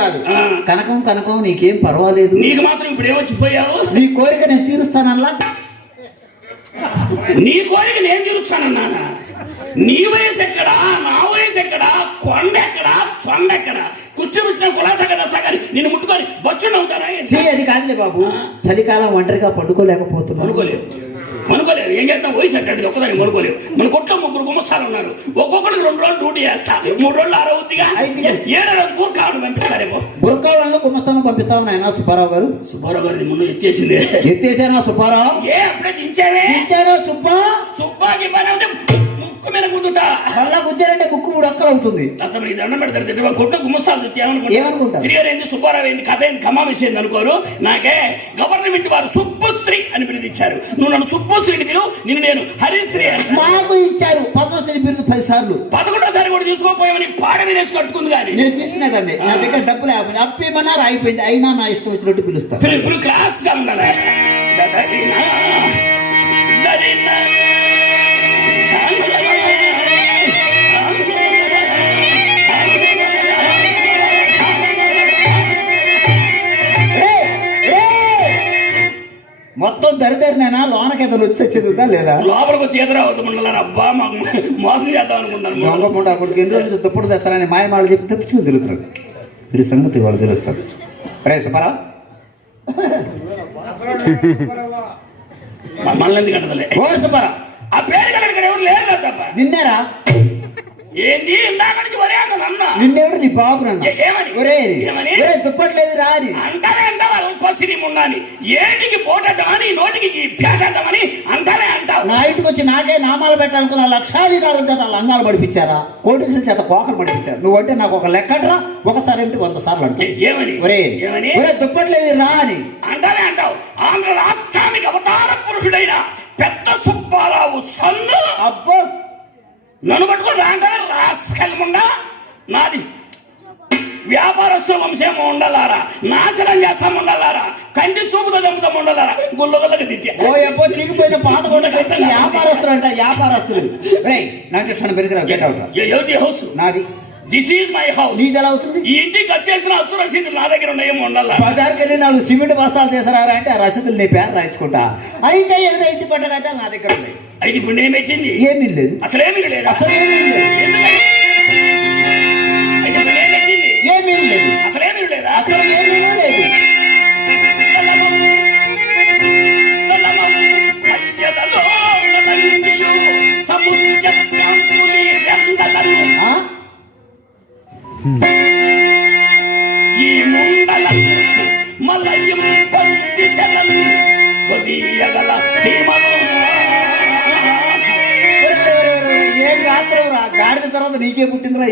కాదు. కనకం కనకం నీకేం పర్వాలేదు. నీకు మాత్రం ఇప్పుడు ఏమొచ్చిపోయావు నీ కోరిక నేను తీరుస్తానల్లా? నీ కోరిక నేను తీరుస్తానన్నానా? నీ వయసు ఎక్కడా? నా వయసు ఎక్కడా? కొండ ఎక్కడా? కొండ ఎక్కడా? కూర్చోబెట్టిన కులాసా కదా సగని నిన్ను ముట్టుకొని బస్సు అవుతారా అది కాదులే బాబు. చలికాలం ఒంటరిగా పండుకోలేకపోతున్నాను కొనుక్కోలేవు కొనుక్కోలేవు ఏం చేద్దాం? వయసు అట్టండి ఒక్కదాన్ని కొనుక్కోలేవు మన కొట్లో ముగ్గురు గుమస్తాలు ఉన్నారు. ఒక్కొక్కరికి రెండు రోజులు డ్యూటీ చేస్తా. మూడు రోజులు ఆరవుద్దిగా అయితే. ఏడో రోజు కావడం పంపిస్తారేమో బురకా వాళ్ళని కుమ్మస్థానం పంపిస్తావు నాయన సుబ్బారావు గారు? సుబ్బారావు గారిది ముందు ఎత్తేసింది. ఎత్తేసానా సుబ్బారావు? ఏ అప్పుడే దించావే? ఇచ్చారా సుబ్బా? సుబ్బాకి పని ముక్కు మీద గుద్దుతా. మళ్ళా గుద్దారంటే బుక్కు మూడు అక్కలు అవుతుంది. ఈ దండం పెడతారు తిట్ట కొట్టు గుమ్మస్తాలు ఏమనుకుంటారు? శ్రీగారు ఏంది? సుబ్బారావు ఏంది? కథ ఏంది? కమామిషి ఏంది అనుకోరు. నాకే గవర్నమెంట్ వారు సుబ్బశ్రీ అని పిలిపించారు నువ్వు నన్ను సుబ్బశ్రీని పిలువు నిన్ను నేను హరిశ్రీ అంట మాకు ఇచ్చారు. పద్మశ్రీ బిరుదు పది సార్లు. పదకొండోసారి కూడా తీసుకోపోయామని పాడ వినేసి కట్టుకుంది కానీ. నేను తీసుకునేదండి నా దగ్గర డబ్బులు లేకపోతే అప్పేమన్నారు? అయిపోయింది. అయినా నా ఇష్టం వచ్చినట్టు పిలుస్తా. పిలు పిలు క్లాస్గా ఉండాలి. మొత్తం దరిదరినైనా? లోనకి ఏదైనా వచ్చి చదువుతా లేదా? లోపలికి వచ్చి ఎదురు అవుతాం ఉండాలి అబ్బా మాకు మోసం చేద్దాం అనుకున్నాను దొంగ ముండ అప్పుడు ఎన్ని రోజులు దుప్పటి తెస్తానని మాయమాటలు చెప్పి తప్పించుకుని తిరుగుతారు వీడి సంగతి వాళ్ళు తెలుస్తారు రే సుబ్బారావు మమ్మల్ని ఎందుకు అంటదలే ఓ సుబ్బారావు ఆ పేరు కనుక ఎవరు లేరు తప్ప. నిన్నేరా? ఏంది? ఇందాక నుంచి వరే అన్న అన్న నిన్నెవరు నీ బాబు ఏమని? ఒరే ఏమని? ఒరే దుప్పట్లేదు రా అని అంటానే అంటావా? పసిరి మున్నాని ఏటికి పోటద్దామని నోటికి ఈ పేటద్దామని అంటానే అంటావు. నా ఇంటికి వచ్చి నాకే నామాలు పెట్టాలనుకున్న లక్షాధికారుల చేత లంగాలు పడిపించారా? కోటీసుల చేత కోకలు పడిపించారు? నువ్వంటే నాకు ఒక లెక్కట్రా ఒకసారి ఏంటి వంద సార్లు అంటే. ఏమని? ఒరే ఏమని? ఒరే దుప్పట్లేదు రా అని అంటానే అంటావు. ఆంధ్ర రాష్ట్రానికి అవతార పురుషుడైన పెద్ద సుబ్బారావు సన్ను. అబ్బో నన్ను పట్టుకొని రాంటానే రాసుకెళ్ళముండా నాది. వ్యాపారస్తుల వంశం ఉండాలారా? నాశనం చేస్తాం ఉండాలారా? కంటి చూపుతో చంపుతాం ఉండాలారా? గుల్ల గుల్లకి తిట్టా. ఓ ఎప్పో చీకిపోయిన పాత కూడా వ్యాపారస్తులు అంట వ్యాపారస్తులు. రే నాకు ఇష్టం పెరిగిరా గెట్ అవుట్ హౌస్? నాది. దిస్ ఈజ్ మై హౌస్ నీది ఎలా అవుతుంది ఈ ఇంటికి వచ్చేసిన అచ్చు రసీదు నా దగ్గర ఉన్నాయేమో ఉండాలా? బజార్కి వెళ్ళి నాలుగు సిమెంట్ బస్తాలు తీసుకురారా అంటే ఆ రసీదులు నీ పేరు రాయించుకుంటా. అయితే ఏదో ఇంటి పట్టరాజా నా దగ్గర ఉన్నాయి. అయితే ఇప్పుడు నేను పెట్టింది? ఏమీ లేదు. అసలు ఏమీ లేదు? పెట్టింది ఏమీ లేదు. అసలేమీ లేదా.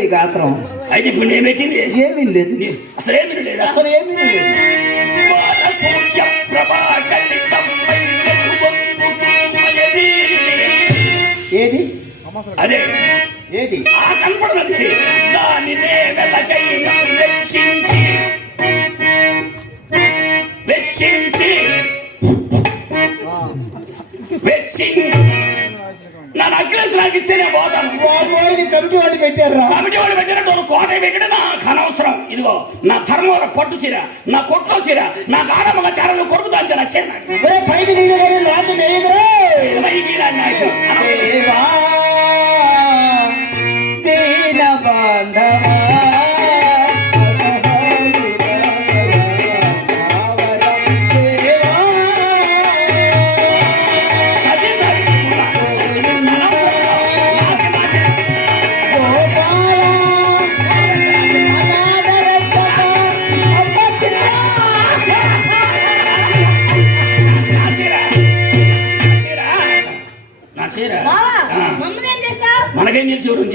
గాత్రం. అయితే ఇప్పుడు నేను పెట్టింది ఏమీ లేదు. నీ- అసలేమీ లేదా? అసలు ఏమీ లేదు. సూర్య ప్రభా. ఏది? అదే. ఏది? ఆ కనపడనది. దానినే వెలకైన వెచ్చించి. వెచ్చించి. వెచ్చించి. నా నక్లెస్ నాకు ఇస్తేనే పోతాను. కమిటీ వాళ్ళు పెట్టారా? కమిటీ పెట్టిన డోలు కోట పెట్టిన నాకు అనవసరం. ఇదిగో నా ధర్మవర పట్టు చీర నా కొట్లో చీర నా ఆడమగ తెరలు కొడుకు దాంతో నా చీర పైకి నీళ్ళు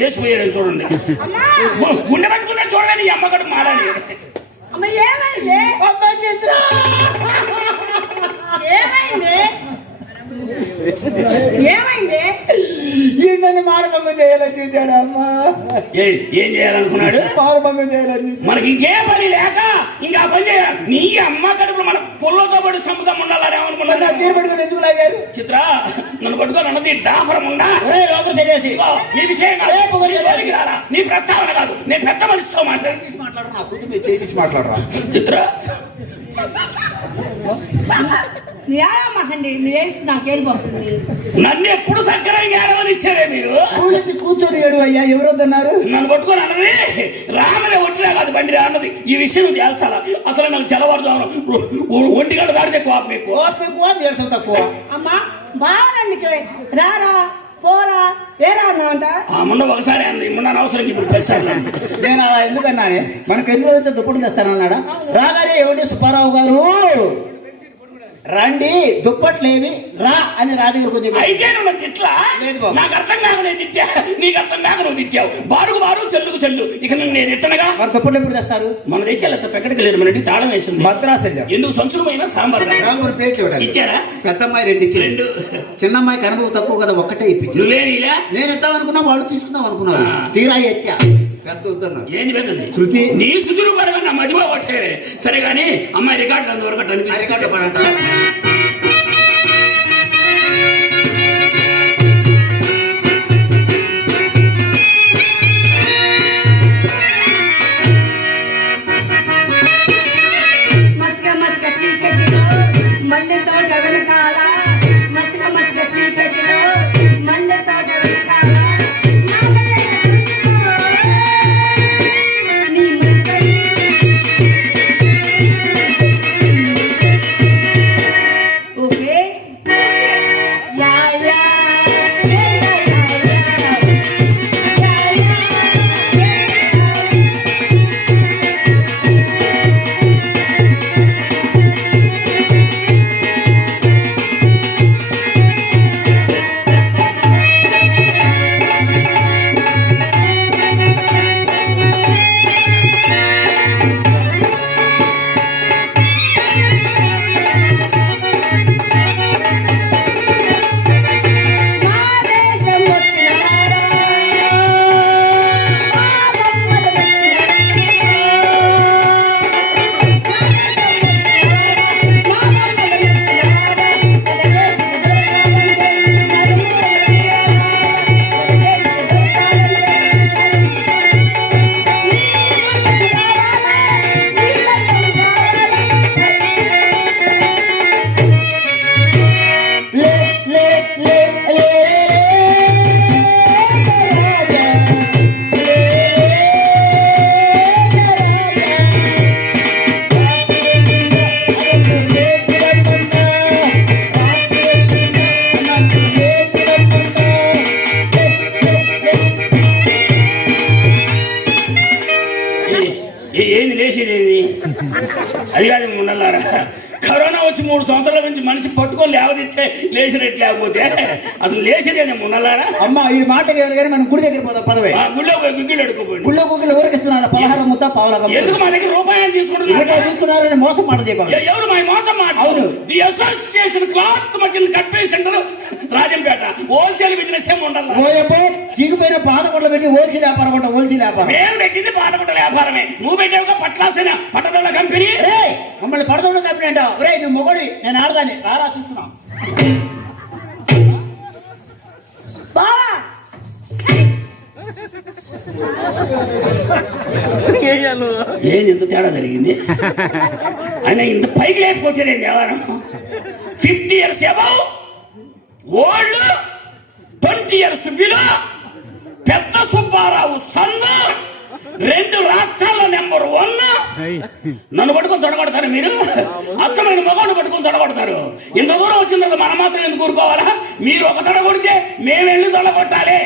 చేసిపోయారని చూడండి. గుండె పట్టుకుంటే చూడండి ఈ అమ్మగడు మాలని. అమ్మ ఏమైంది? ఏమైంది? నన్ను మానభంగం చేయాలని చూశాడు అమ్మా. ఏ ఏం చేయాలనుకున్నాడు? మానభంగం చేయాలని. మనకి ఇంకే పని లేక ఇంకా పని చేయాలి. నీ అమ్మ కడుపులో మన పుల్లతో పడి సముద్రం ఉండాలని మరి నా ఏమనుకున్నాడు చీర పట్టుకొని ఎందుకు లాగారు? చిత్ర నన్ను పట్టుకొని అన్నది డాఫరం ఉండా? లోపల ఇదిగో, నీ విషయం నీ ప్రస్తావన కాదు. నేను పెద్ద మనిషితో మాట్లాడి. మాట్లాడరా నా కూతురు మీరు చేసి మాట్లాడరా? చిత్ర న్యాయమ్మకండి మీరేసి నాకు వెళ్ళిపోతుంది నన్ను ఎప్పుడు సక్రంగా ఏడవని ఇచ్చారే మీరు? కూలిచి కూర్చొని ఏడు అయ్యా ఎవరొద్దన్నారు నన్ను పట్టుకొని అన్నది? రామనే ఒట్టినా కాదు బండి అన్నది. ఈ విషయం నువ్వు తేల్చాలా? అసలు నాకు తెల్లవారుజామున ఒంటి గంట దాడితే కోపం ఎక్కువ. కోపం ఎక్కువ తక్కువ? అమ్మా బాగానికి రారా పోరా ఏరా అన్నావంట ఆ ముండ ఒకసారి అంది ముండ అవసరం ఇప్పుడు అంది. నేను అలా ఎందుకన్నానే మనకు ఎన్ని రోజులు దుప్పటి తెస్తానన్నాడా? రాగానే ఏమిటి సుబ్బారావు గారు? రండి దుప్పట్లేవి రా అని రాజు కొంచెం అయితే నువ్వు నన్ను తిట్లా? లేదు బాబు. నాకు అర్థం కాక నేను తిట్టా. నీకు అర్థం కాక నువ్వు తిట్టావు. బారుకు బారు చెల్లుకు చెల్లు. ఇక నన్ను నేను తిట్టనగా? మరి దుప్పట్లు ఎప్పుడు తెస్తారు? మన తెచ్చి ఎక్కడికి వెళ్ళారు మన ఇంటికి తాళం వేసింది. మద్రాసు వెళ్ళాం ఎందుకు సంచులమైన సాంబార్ రా. రామూరు ప్లేట్లు ఇవ్వడానికి. ఇచ్చారా? పెద్దమ్మాయి రెండు ఇచ్చింది. రెండు. చిన్నమ్మాయి కనుమ తక్కువ కదా ఒక్కటే ఇప్పించింది. నువ్వేమి నేను ఇద్దాం అనుకున్నా వాళ్ళు తీసుకుందాం అనుకున్నారు. తీరా ఎత్తా. ఏంది పెద్దది శృతి. నీ సుదురు పడగా నా మధ్యలో కొట్టే సరే కానీ అమ్మాయి రికార్డు అందువరకు అరికట్ట అనిపించింది పడంట. అది కాదు ఉండాలారా కరోనా వచ్చి మూడు సంవత్సరాల నుంచి మనిషి పట్టుకొని లేవదిస్తే లేచినట్టు లేకపోతే. అసలు లేచేదేనే ఉండాలారా అమ్మా ఈ ఎవరు కానీ మనం గుడి దగ్గర పోదాం పదవే. గుళ్ళో పోయి గుగ్గిళ్ళు అడుకోపోయింది గుళ్ళో గుగ్గులు ఊరికి ఇస్తున్నారు? పలహారం ముద్ద పావులకం ఎందుకు మా దగ్గర రూపాయలు తీసుకుంటున్నారు? ఇరవై తీసుకున్నారని మోసం మాట చెప్పాలి ఎవరు మా మోసం మాట అవును. ది అసోసియేషన్ క్లాత్ మధ్యన cut piece centre Rajampet. Wholesale business ఏమి ఉండాలి ఓయబ్బో చీకిపోయిన పాదకొండలు పెట్టి ఓల్చి వ్యాపారం అంట ఓల్చి వ్యాపారం. మేము పెట్టింది పాతపట్ట వ్యాపారమే. నువ్వు పెట్టావుగా పట్లాసిన? పట్టదొల్ల కంపెనీ? మమ్మల్ని పడదోడు కంపెనీ అంటావు. నువ్వు మొగడి నేను ఆడదాన్ని. రారా చూస్తున్నాం బావా! ఇంత తేడా జరిగింది? ఆయన ఇంత పైకి లేకపోతే దేవారం? Fifty years above old twenty years below పెద్ద సుబ్బారావు సన్ను రెండు రాష్ట్రాల్లో నెంబర్ వన్. నన్ను పట్టుకొని తొడగొడతారు మీరు? అచ్చమైన మగవాడు పట్టుకొని తొడగొడతారు. ఇంత దూరం వచ్చిన తర్వాత మనం మాత్రం ఎందుకు ఊరుకోవాలా? మీరు ఒక తొడ కొడితే మేము వెళ్ళి తొడగొట్టాలి.